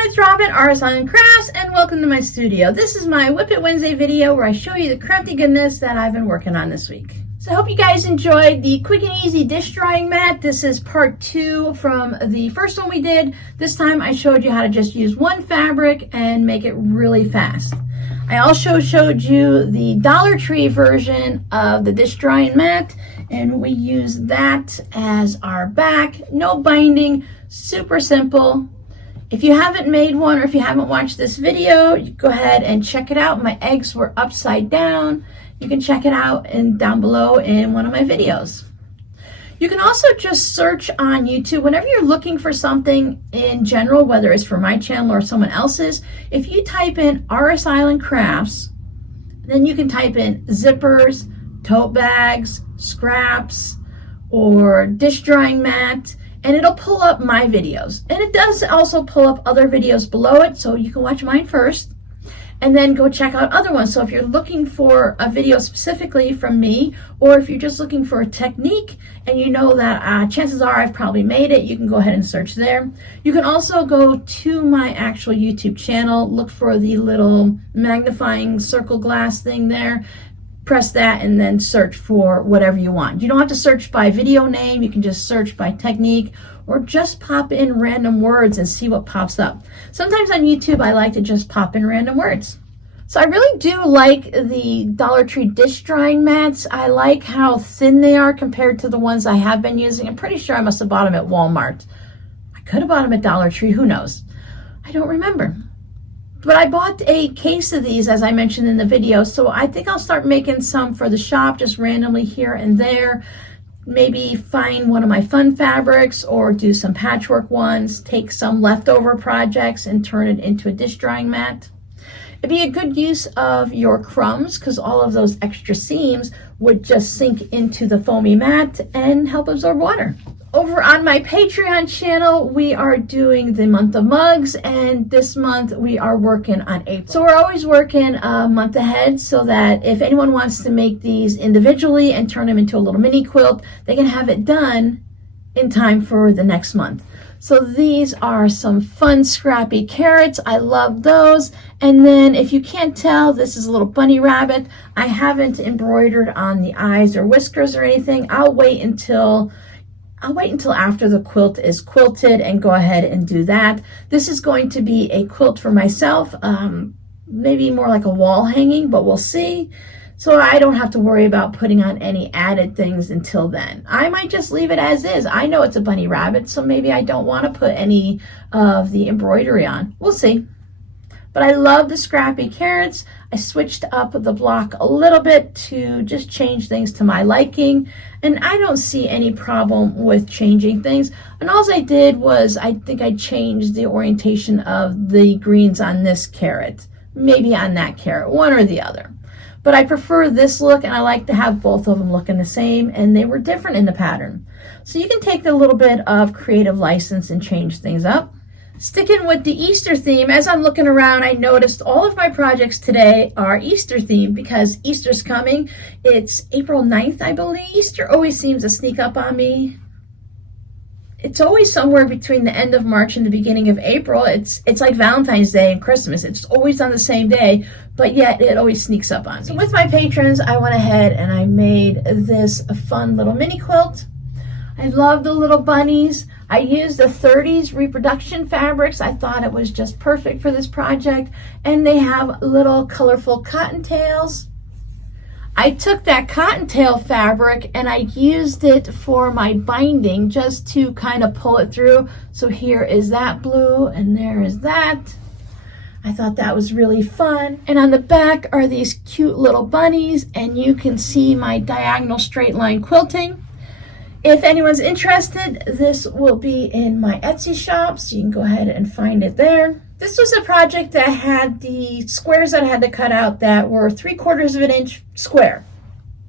everyone, it's Robin, Artist on Crafts, and welcome to my studio. This is my Whip It Wednesday video where I show you the crafty goodness that I've been working on this week. So I hope you guys enjoyed the quick and easy dish drying mat. This is part 2 from the first one we did. This time I showed you how to just use one fabric and make it really fast. I also showed you the Dollar Tree version of the dish drying mat, and we use that as our back. No binding, super simple. If you haven't made one or if you haven't watched this video, you go ahead and check it out. My eggs were upside down. You can check it out down below in one of my videos. You can also just search on YouTube whenever you're looking for something in general, whether it's for my channel or someone else's. If you type in Artist Island Crafts, then you can type in zippers, tote bags, scraps, or dish drying mat, and it'll pull up my videos. And it does also pull up other videos below it, so you can watch mine first and then go check out other ones. So if you're looking for a video specifically from me, or if you're just looking for a technique and you know that chances are I've probably made it, you can go ahead and search there. You can also go to my actual YouTube channel, look for the little magnifying circle glass thing there, press that, and then search for whatever you want. You don't have to search by video name, you can just search by technique, or just pop in random words and see what pops up. Sometimes on YouTube I like to just pop in random words. So I really do like the Dollar Tree dish drying mats. I like how thin they are compared to the ones I have been using. I'm pretty sure I must have bought them at Walmart. I could have bought them at Dollar Tree, who knows? I don't remember. But I bought a case of these, as I mentioned in the video, so I think I'll start making some for the shop just randomly here and there. Maybe find one of my fun fabrics or do some patchwork ones, take some leftover projects and turn it into a dish drying mat. It'd be a good use of your crumbs because all of those extra seams would just sink into the foamy mat and help absorb water. Over on my Patreon channel, we are doing the month of mugs, and this month we are working on April. So we're always working a month ahead so that if anyone wants to make these individually and turn them into a little mini quilt, they can have it done in time for the next month. So these are some fun scrappy carrots. I love those. And then if you can't tell, this is a little bunny rabbit. I haven't embroidered on the eyes or whiskers or anything. I'll wait until after the quilt is quilted and go ahead and do that. This is going to be a quilt for myself, maybe more like a wall hanging, but we'll see. So I don't have to worry about putting on any added things until then. I might just leave it as is. I know it's a bunny rabbit, so maybe I don't want to put any of the embroidery on. We'll see. But I love the scrappy carrots. I switched up the block a little bit to just change things to my liking. And I don't see any problem with changing things. And all I did was, I think I changed the orientation of the greens on this carrot. Maybe on that carrot, one or the other. But I prefer this look, and I like to have both of them looking the same, and they were different in the pattern. So you can take a little bit of creative license and change things up. Sticking with the Easter theme, as I'm looking around, I noticed all of my projects today are Easter themed because Easter's coming. It's April 9th, I believe. Easter always seems to sneak up on me. It's always somewhere between the end of March and the beginning of April. It's like Valentine's Day and Christmas. It's always on the same day, but yet it always sneaks up on me. So with my patrons, I went ahead and I made this fun little mini quilt. I love the little bunnies. I used the 30s reproduction fabrics. I thought it was just perfect for this project. And they have little colorful cottontails. I took that cottontail fabric and I used it for my binding just to kind of pull it through. So here is that blue and there is that. I thought that was really fun. And on the back are these cute little bunnies, and you can see my diagonal straight line quilting. If anyone's interested, this will be in my Etsy shop, so you can go ahead and find it there. This was a project that had the squares that I had to cut out that were 3/4 of an inch square.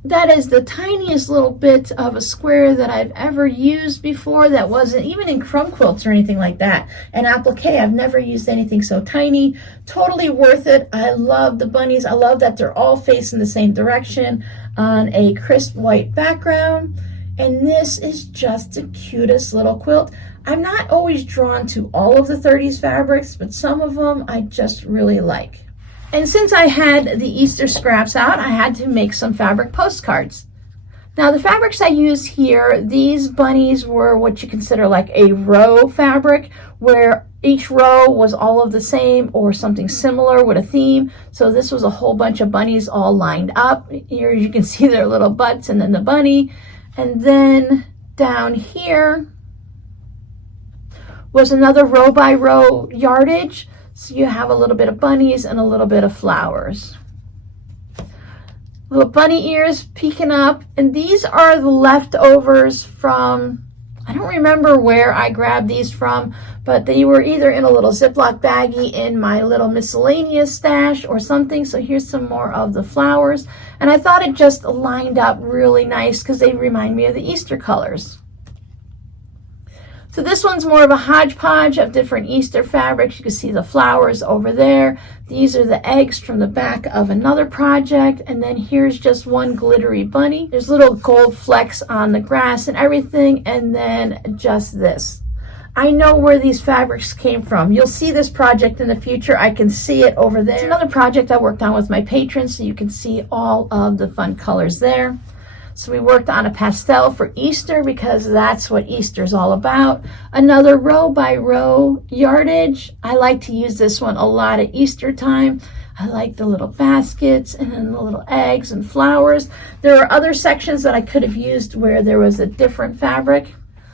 That is the tiniest little bit of a square that I've ever used before. That wasn't even in crumb quilts or anything like that. And applique, I've never used anything so tiny. Totally worth it. I love the bunnies. I love that they're all facing the same direction on a crisp white background. And this is just the cutest little quilt. I'm not always drawn to all of the 30s fabrics, but some of them I just really like. And since I had the Easter scraps out, I had to make some fabric postcards. Now the fabrics I use here, these bunnies were what you consider like a row fabric, where each row was all of the same or something similar with a theme. So this was a whole bunch of bunnies all lined up. Here you can see their little butts and then the bunny. And then down here was another row by row yardage. So you have a little bit of bunnies and a little bit of flowers. Little bunny ears peeking up, and these are the leftovers from, I don't remember where I grabbed these from, but they were either in a little Ziploc baggie in my little miscellaneous stash or something. So here's some more of the flowers, and I thought it just lined up really nice because they remind me of the Easter colors. So this one's more of a hodgepodge of different Easter fabrics. You can see the flowers over there. These are the eggs from the back of another project. And then here's just one glittery bunny. There's little gold flecks on the grass and everything. And then just this. I know where these fabrics came from. You'll see this project in the future. I can see it over there. It's another project I worked on with my patrons, so you can see all of the fun colors there. So we worked on a pastel for Easter because that's what Easter's all about. Another row by row yardage. I like to use this one a lot at Easter time. I like the little baskets and then the little eggs and flowers. There are other sections that I could have used where there was a different fabric.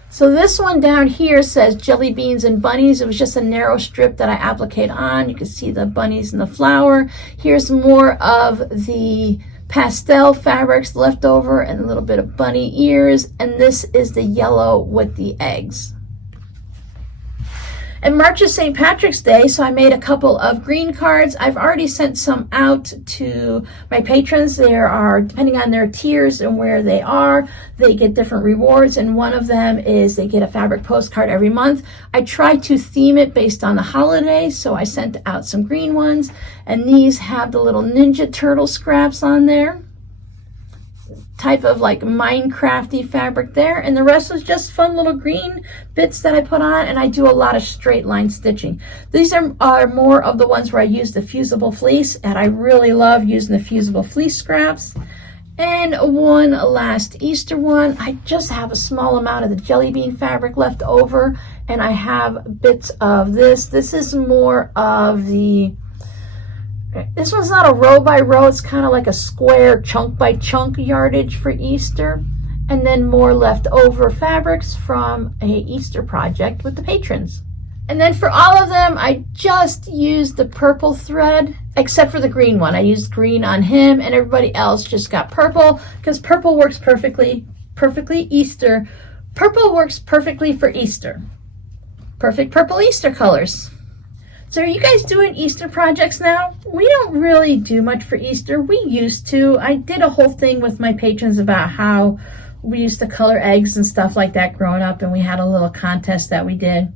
So this one down here says jelly beans and bunnies. It was just a narrow strip that I appliqued on. You can see the bunnies and the flower. Here's more of the pastel fabrics left over and a little bit of bunny ears, and this is the yellow with the eggs. And March is St. Patrick's Day, so I made a couple of green cards. I've already sent some out to my patrons. There are, depending on their tiers and where they are, they get different rewards, and one of them is they get a fabric postcard every month. I try to theme it based on the holiday, so I sent out some green ones, and these have the little Ninja Turtle scraps on there. Type of like Minecrafty fabric there, and the rest was just fun little green bits that I put on, and I do a lot of straight line stitching. These are more of the ones where I use the fusible fleece, and I really love using the fusible fleece scraps. And one last Easter one, I just have a small amount of the jelly bean fabric left over, and I have bits of this. This is more of the, this one's not a row by row, it's kind of like a square chunk by chunk yardage for Easter. And then more leftover fabrics from a Easter project with the patrons. And then for all of them, I just used the purple thread, except for the green one. I used green on him, and everybody else just got purple, because purple works perfectly Easter. Purple works perfectly for Easter. Perfect purple Easter colors. So are you guys doing Easter projects now? We don't really do much for Easter. We used to. I did a whole thing with my patrons about how we used to color eggs and stuff like that growing up, and we had a little contest that we did.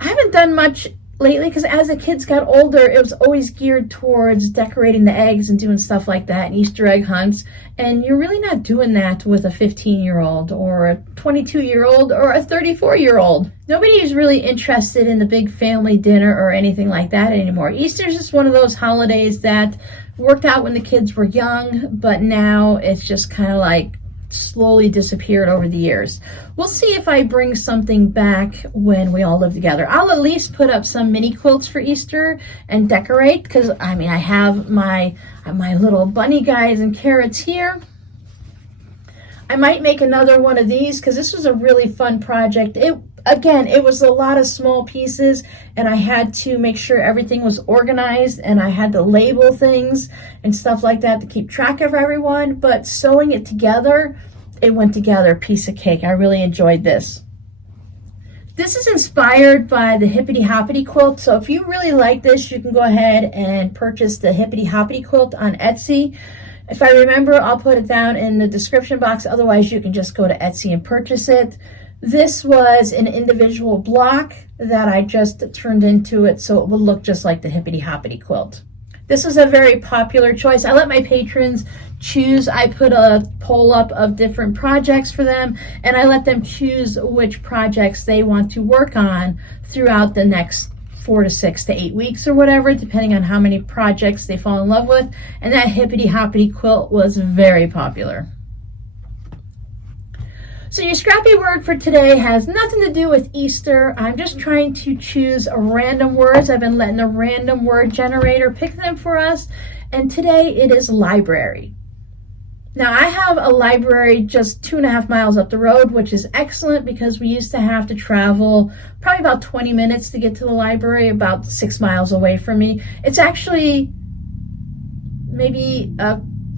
I haven't done much lately because as the kids got older, it was always geared towards decorating the eggs and doing stuff like that and Easter egg hunts. And you're really not doing that with a 15-year-old or a 22-year-old or a 34-year-old. Nobody is really interested in the big family dinner or anything like that anymore. Easter is just one of those holidays that worked out when the kids were young, but now it's just kind of like slowly disappeared over the years. We'll see if I bring something back when we all live together. I'll at least put up some mini quilts for Easter and decorate, because I mean I have my little bunny guys and carrots here. I might make another one of these because this was a really fun project. It was a lot of small pieces, and I had to make sure everything was organized, and I had to label things and stuff like that to keep track of everyone. But sewing it together, it went together, piece of cake. I really enjoyed this. This is inspired by the Hippity Hoppity quilt, so if you really like this, you can go ahead and purchase the Hippity Hoppity quilt on Etsy. If I remember, I'll put it down in the description box. Otherwise, you can just go to Etsy and purchase it. This was an individual block that I just turned into it so it would look just like the Hippity Hoppity quilt. This was a very popular choice. I let my patrons choose. I put a poll up of different projects for them, and I let them choose which projects they want to work on throughout the next 4 to 6 to 8 weeks or whatever, depending on how many projects they fall in love with. And that Hippity Hoppity quilt was very popular. So your scrappy word for today has nothing to do with Easter. I'm just trying to choose random words. I've been letting the random word generator pick them for us. And today it is library. Now I have a library just 2.5 miles up the road, which is excellent because we used to have to travel probably about 20 minutes to get to the library, about 6 miles away from me. It's actually maybe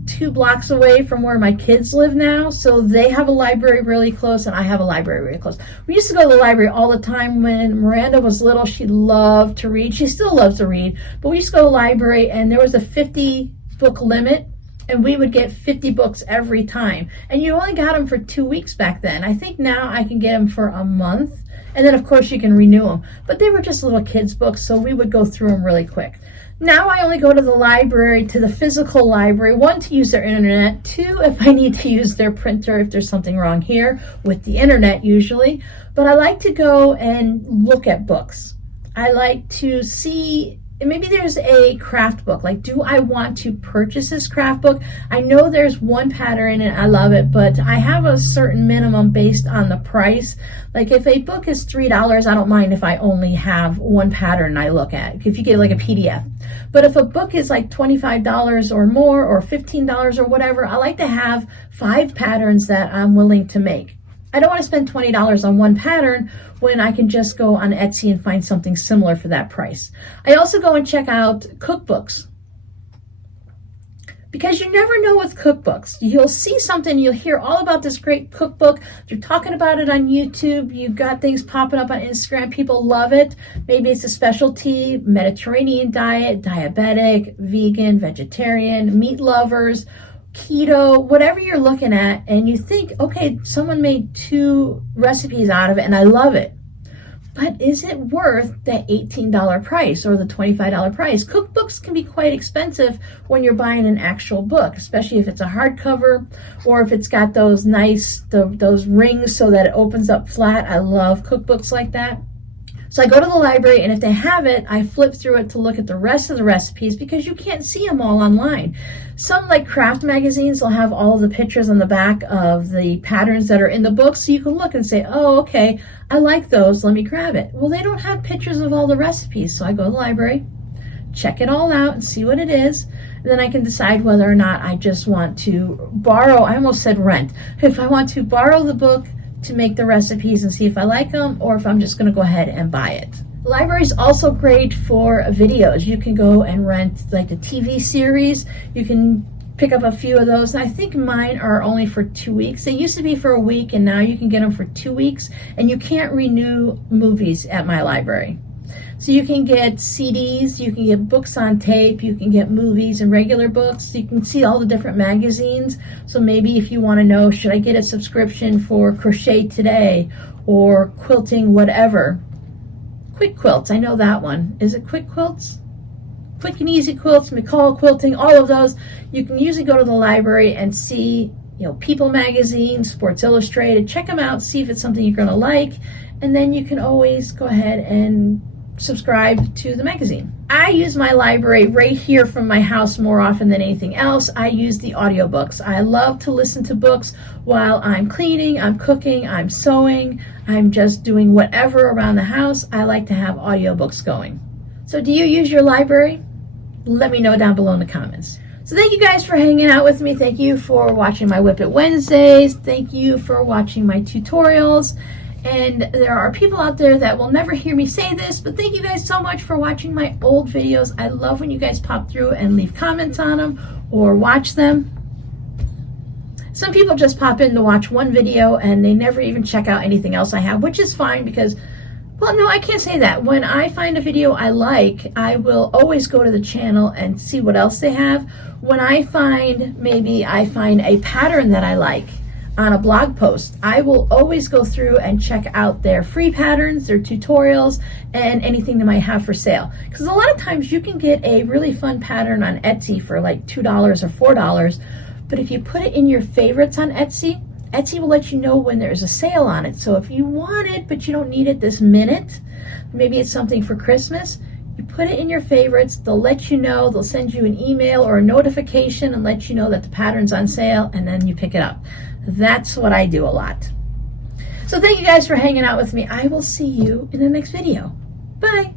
2 blocks away from where my kids live now, so they have a library really close and I have a library really close. We used to go to the library all the time. When Miranda was little, she loved to read. She still loves to read, but we used to go to the library and there was a 50 book limit, and we would get 50 books every time, and you only got them for 2 weeks back then. I think now I can get them for a month, and then of course you can renew them, but they were just little kids books, so we would go through them really quick. Now I only go to the library, to the physical library, 1, to use their internet, 2, if I need to use their printer, if there's something wrong here with the internet usually. But I like to go and look at books. I like to see, maybe there's a craft book. Like, do I want to purchase this craft book? I know there's one pattern and I love it, but I have a certain minimum based on the price. Like if a book is $3, I don't mind if I only have one pattern I look at, if you get like a PDF. But if a book is like $25 or more, or $15 or whatever, I like to have 5 patterns that I'm willing to make. I don't want to spend $20 on one pattern when I can just go on Etsy and find something similar for that price. I also go and check out cookbooks, because you never know with cookbooks. You'll see something, you'll hear all about this great cookbook. They're talking about it on YouTube. You've got things popping up on Instagram. People love it. Maybe it's a specialty, Mediterranean diet, diabetic, vegan, vegetarian, meat lovers, keto, whatever you're looking at, and you think, okay, someone made 2 recipes out of it and I love it. But is it worth that $18 price or the $25 price? Cookbooks can be quite expensive when you're buying an actual book, especially if it's a hardcover or if it's got those nice, those rings so that it opens up flat. I love cookbooks like that. So I go to the library, and if they have it, I flip through it to look at the rest of the recipes, because you can't see them all online. Some, like craft magazines, will have all the pictures on the back of the patterns that are in the book, so you can look and say, oh, okay, I like those, let me grab it. Well, they don't have pictures of all the recipes, so I go to the library, check it all out and see what it is, and then I can decide whether or not I just want to borrow, I almost said rent, if I want to borrow the book to make the recipes and see if I like them, or if I'm just going to go ahead and buy it. The library is also great for videos. You can go and rent like the TV series. You can pick up a few of those. I think mine are only for 2 weeks. They used to be for a week, and now you can get them for 2 weeks, and you can't renew movies at my library. So you can get CDs, you can get books on tape, you can get movies and regular books. You can see all the different magazines. So maybe if you want to know, should I get a subscription for Crochet Today or Quilting Whatever? Quick Quilts, I know that one. Is it Quick Quilts? Quick and Easy Quilts, McCall Quilting, all of those. You can usually go to the library and see, People Magazine, Sports Illustrated. Check them out, see if it's something you're going to like, and then you can always go ahead and subscribe to the magazine. I use my library right here from my house more often than anything else. I use the audiobooks. I love to listen to books while I'm cleaning, I'm cooking, I'm sewing, I'm just doing whatever around the house. I like to have audiobooks going. So do you use your library? Let me know down below in the comments. So thank you guys for hanging out with me. Thank you for watching my WIP It Wednesdays. Thank you for watching my tutorials. And there are people out there that will never hear me say this, but thank you guys so much for watching my old videos. I love when you guys pop through and leave comments on them or watch them. Some people just pop in to watch one video and they never even check out anything else I have, which is fine because, well, no, I can't say that. When I find a video I like, I will always go to the channel and see what else they have. When I find, maybe I find a pattern that I like, on a blog post. I will always go through and check out their free patterns, their tutorials, and anything they might have for sale. Because a lot of times you can get a really fun pattern on Etsy for like $2 or $4, but if you put it in your favorites on Etsy, Etsy will let you know when there's a sale on it. So if you want it, but you don't need it this minute, maybe it's something for Christmas, you put it in your favorites, they'll let you know, they'll send you an email or a notification and let you know that the pattern's on sale, and then you pick it up. That's what I do a lot. So thank you guys for hanging out with me. I will see you in the next video. Bye.